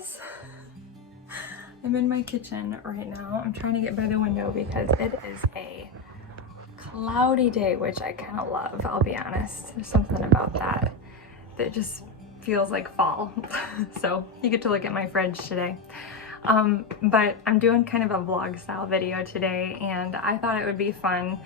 guys. I'm in my kitchen right now. I'm trying to get by the window because it is a cloudy day, which I kind of love, I'll be honest. There's something about that that just feels like fall. So you get to look at my fridge today. But I'm doing kind of a vlog style video today, and I thought it would be fun.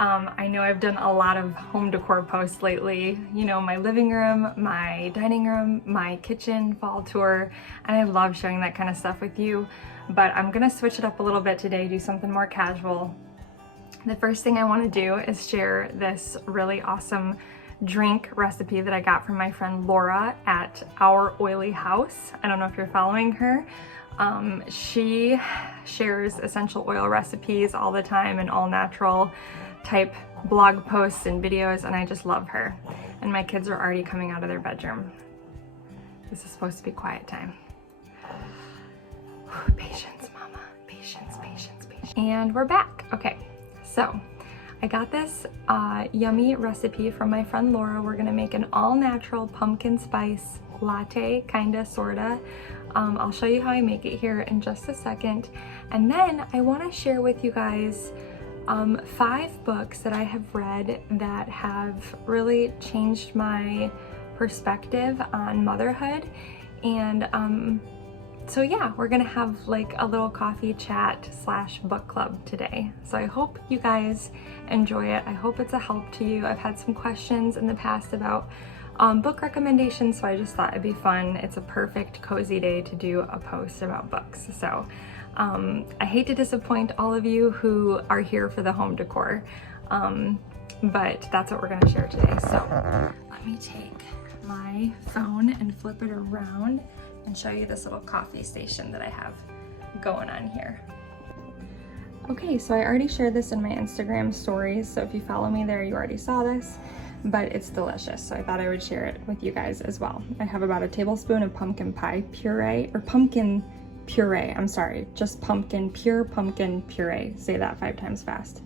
I know I've done a lot of home decor posts lately, you know, my living room, my dining room, my kitchen fall tour, and I love showing that kind of stuff with you, but I'm gonna switch it up a little bit today, do something more casual. The first thing I want to do is share this really awesome drink recipe that I got from my friend Laura at Our Oily House. I don't know if you're following her. She shares essential oil recipes all the time and all natural type blog posts and videos, and I just love her. And my kids are already coming out of their bedroom. This is supposed to be quiet time. Patience, mama. Patience, patience, patience. And we're back. Okay, so I got this yummy recipe from my friend Laura. We're gonna make an all-natural pumpkin spice latte, kinda, sorta. I'll show you how I make it here in just a second. And then I wanna share with you guys 5 books that I have read that have really changed my perspective on motherhood. And so yeah, we're gonna have like a little coffee chat / book club today. So I hope you guys enjoy it. I hope it's a help to you. I've had some questions in the past about book recommendations, so I just thought it'd be fun. It's a perfect cozy day to do a post about books. So I hate to disappoint all of you who are here for the home decor, but that's what we're gonna share today. So let me take my phone and flip it around and show you this little coffee station that I have going on here. Okay, so I already shared this in my Instagram stories, so if you follow me there, you already saw this, but it's delicious, so I thought I would share it with you guys as well. I have about a tablespoon of pumpkin pie puree, or pumpkin puree, I'm sorry, just pure pumpkin puree, say that 5 times fast,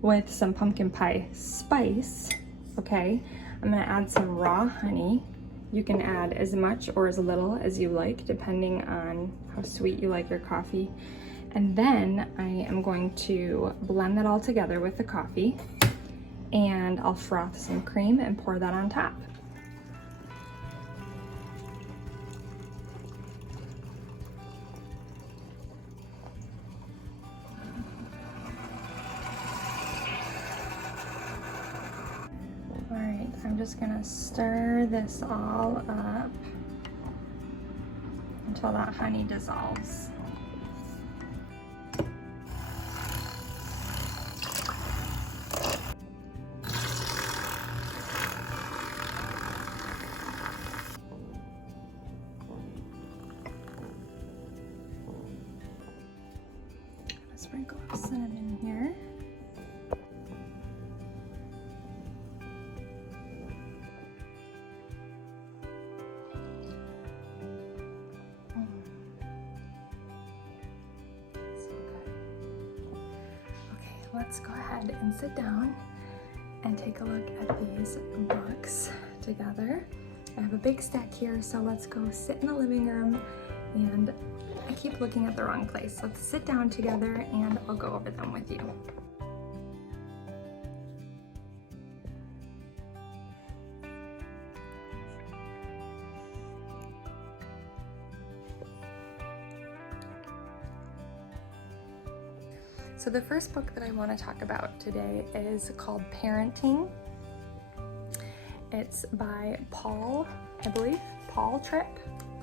with some pumpkin pie spice, okay? I'm gonna add some raw honey. You can add as much or as little as you like, depending on how sweet you like your coffee. And then I am going to blend that all together with the coffee, and I'll froth some cream and pour that on top. Alright, I'm just gonna stir this all up until that honey dissolves. Sprinkle of cinnamon here. So good. Okay, let's go ahead and sit down and take a look at these books together. I have a big stack here, so let's go sit in the living room, and I keep looking at the wrong place. Let's sit down together and I'll go over them with you. So the first book that I want to talk about today is called Parenting. It's by Paul, I believe, Paul Tripp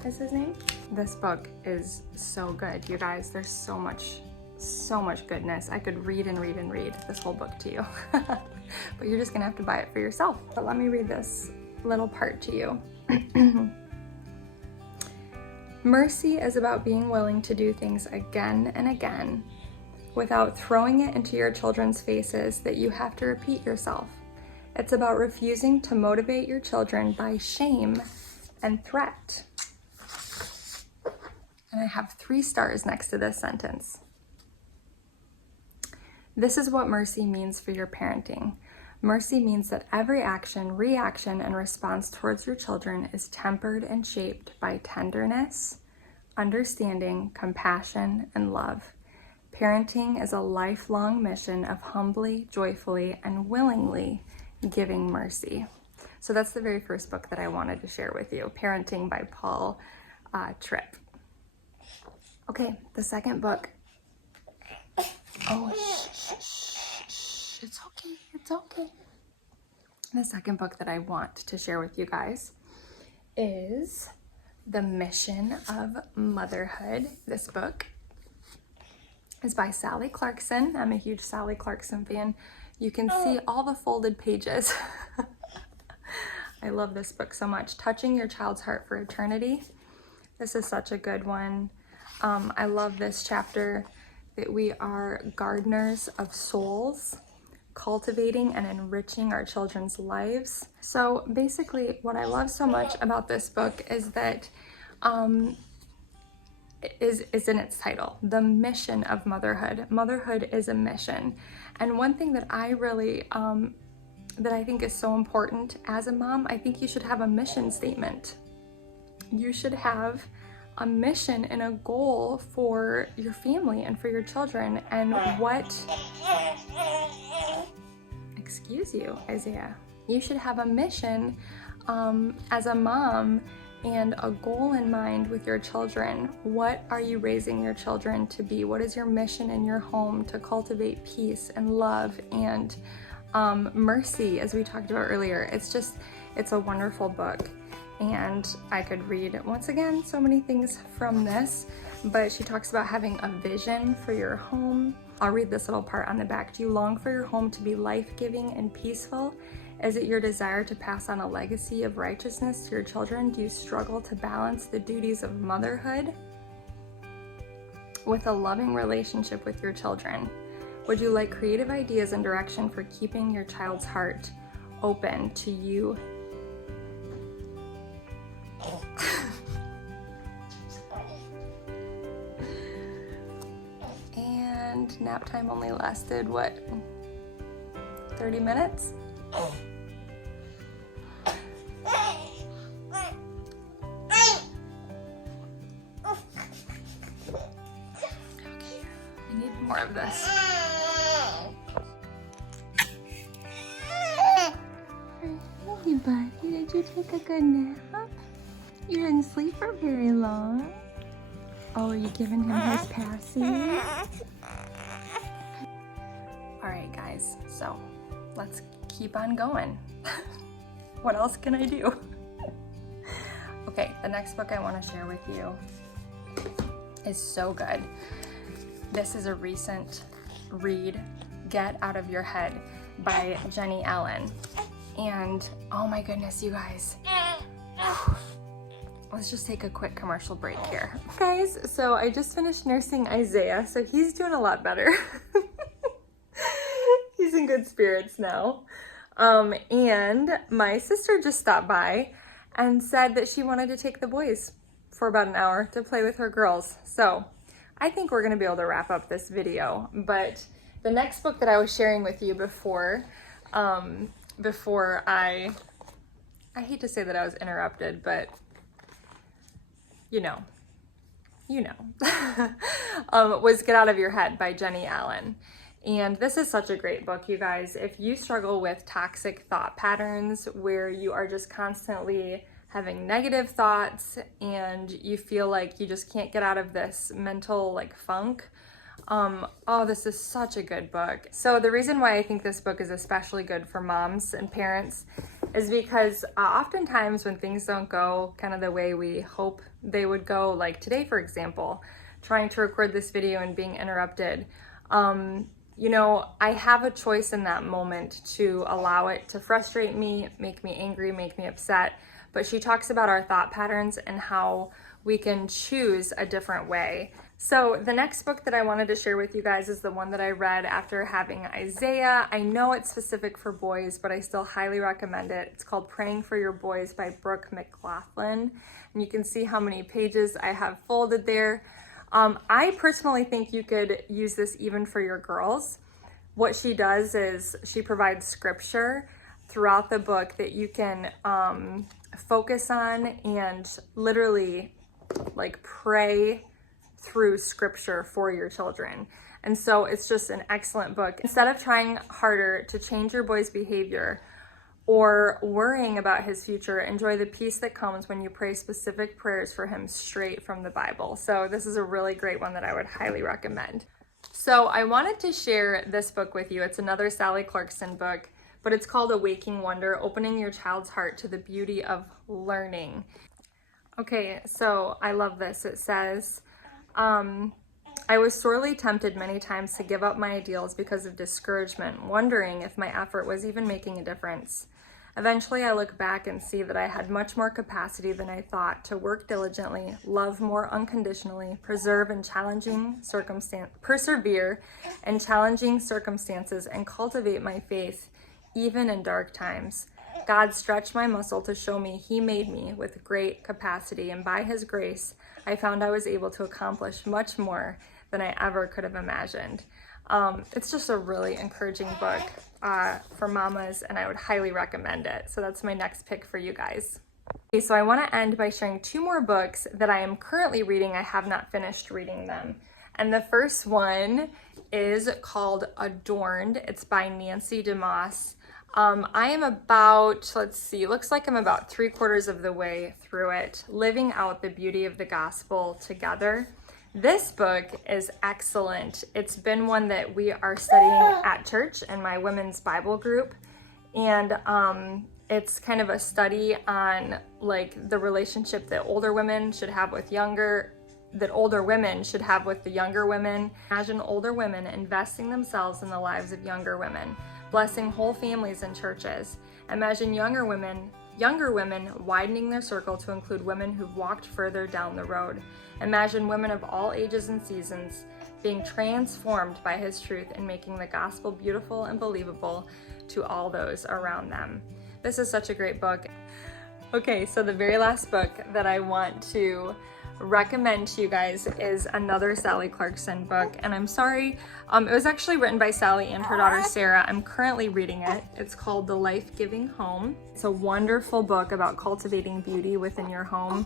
is his name. This book is so good, you guys. There's so much goodness. I could read and read and read this whole book to you, but you're just gonna have to buy it for yourself. But let me read this little part to you. Mercy is about being willing to do things again and again without throwing it into your children's faces that you have to repeat yourself. It's about refusing to motivate your children by shame and threat. And I have 3 stars next to this sentence. This is what mercy means for your parenting. Mercy means that every action, reaction, and response towards your children is tempered and shaped by tenderness, understanding, compassion, and love. Parenting is a lifelong mission of humbly, joyfully, and willingly giving mercy. So that's the very first book that I wanted to share with you, Parenting by Paul Tripp. Okay, the second book. Oh, shh, it's okay, it's okay. The second book that I want to share with you guys is The Mission of Motherhood. This book is by Sally Clarkson. I'm a huge Sally Clarkson fan. You can see all the folded pages. I love this book so much. Touching Your Child's Heart for Eternity. This is such a good one. I love this chapter that we are gardeners of souls, cultivating and enriching our children's lives. So basically what I love so much about this book is that is in its title, The Mission of Motherhood. Motherhood is a mission. And one thing that I really, that I think is so important as a mom, I think you should have a mission statement. You should have a mission and a goal for your family and for your children, and what, excuse you, Isaiah. You should have a mission as a mom and a goal in mind with your children. What are you raising your children to be? What is your mission in your home to cultivate peace and love and mercy, as we talked about earlier? It's a wonderful book. And I could read, once again, so many things from this, but she talks about having a vision for your home. I'll read this little part on the back. Do you long for your home to be life-giving and peaceful? Is it your desire to pass on a legacy of righteousness to your children? Do you struggle to balance the duties of motherhood with a loving relationship with your children? Would you like creative ideas and direction for keeping your child's heart open to you? And nap time only lasted, what, 30 minutes? I need more of this. Hey buddy, did you take a good nap? You didn't sleep for very long. Oh, are you giving him his passy? All right, guys, so let's keep on going. What else can I do? Okay, the next book I want to share with you is so good. This is a recent read, Get Out of Your Head by Jenny Allen. And oh my goodness, you guys. Let's just take a quick commercial break here. Guys, so I just finished nursing Isaiah, so he's doing a lot better. He's in good spirits now. And my sister just stopped by and said that she wanted to take the boys for about an hour to play with her girls. So I think we're gonna be able to wrap up this video, but the next book that I was sharing with you before I hate to say that I was interrupted, but you know, was Get Out of Your Head by Jenny Allen. And this is such a great book, you guys. If you struggle with toxic thought patterns where you are just constantly having negative thoughts and you feel like you just can't get out of this mental funk, oh, this is such a good book. So the reason why I think this book is especially good for moms and parents is because oftentimes when things don't go kind of the way we hope they would go, like today, for example, trying to record this video and being interrupted, you know, I have a choice in that moment to allow it to frustrate me, make me angry, make me upset. But she talks about our thought patterns and how we can choose a different way. So the next book that I wanted to share with you guys is the one that I read after having Isaiah. I know it's specific for boys, but I still highly recommend it. It's called Praying for Your Boys by Brooke McLaughlin. And you can see how many pages I have folded there. I personally think you could use this even for your girls. What she does is she provides scripture throughout the book that you can focus on and literally like pray through scripture for your children. And so it's just an excellent book. Instead of trying harder to change your boy's behavior or worrying about his future, enjoy the peace that comes when you pray specific prayers for him straight from the Bible. So this is a really great one that I would highly recommend. So I wanted to share this book with you. It's another Sally Clarkson book, but it's called A Waking Wonder, Opening Your Child's Heart to the Beauty of Learning. Okay, so I love this. It says, I was sorely tempted many times to give up my ideals because of discouragement, wondering if my effort was even making a difference. Eventually, I look back and see that I had much more capacity than I thought to work diligently, love more unconditionally, persevere in challenging circumstances, and cultivate my faith even in dark times. God stretched my muscle to show me He made me with great capacity, and by His grace, I found I was able to accomplish much more than I ever could have imagined. It's just a really encouraging book for mamas, and I would highly recommend it. So that's my next pick for you guys. Okay, so I want to end by sharing 2 more books that I am currently reading. I have not finished reading them. And the first one is called Adorned. It's by Nancy DeMoss. I am about, looks like I'm about 3/4 of the way through it, living out the beauty of the gospel together. This book is excellent. It's been one that we are studying at church in my women's Bible group. And it's kind of a study on like the relationship that older women should have with older women should have with the younger women. Imagine older women investing themselves in the lives of younger women, blessing whole families and churches. Imagine younger women widening their circle to include women who've walked further down the road. Imagine women of all ages and seasons being transformed by His truth and making the gospel beautiful and believable to all those around them. This is such a great book. Okay, so the very last book that I want to recommend to you guys is another Sally Clarkson book, and I'm sorry, it was actually written by Sally and her daughter Sarah. I'm currently reading it. It's called The Life-Giving Home. It's a wonderful book about cultivating beauty within your home,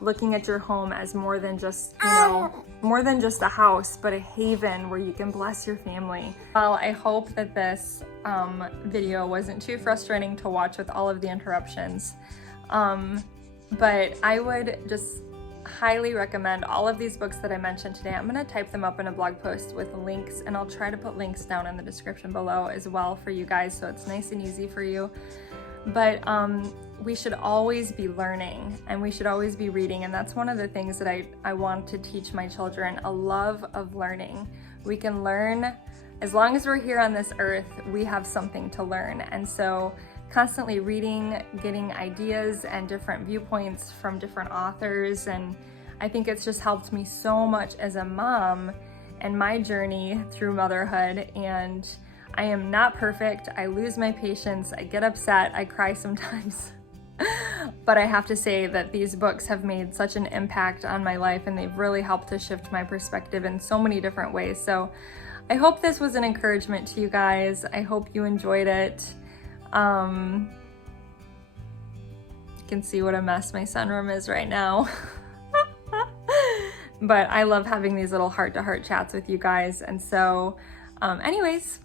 looking at your home as more than just a house, but a haven where you can bless your family. Well, I hope that this video wasn't too frustrating to watch with all of the interruptions, but I would just highly recommend all of these books that I mentioned today. I'm going to type them up in a blog post with links, and I'll try to put links down in the description below as well for you guys, so it's nice and easy for you. But we should always be learning, and we should always be reading, and that's one of the things that I want to teach my children, a love of learning. We can learn as long as we're here on this earth. We have something to learn, and so constantly reading, getting ideas and different viewpoints from different authors, and I think it's just helped me so much as a mom and my journey through motherhood. And I am not perfect. I lose my patience, I get upset, I cry sometimes. But I have to say that these books have made such an impact on my life, and they've really helped to shift my perspective in so many different ways. So I hope this was an encouragement to you guys. I hope you enjoyed it. You can see what a mess my sunroom is right now. But I love having these little heart-to-heart chats with you guys. And so anyways,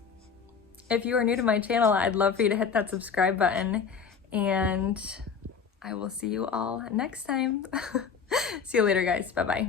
if you are new to my channel, I'd love for you to hit that subscribe button, and I will see you all next time. See you later, guys. Bye-bye.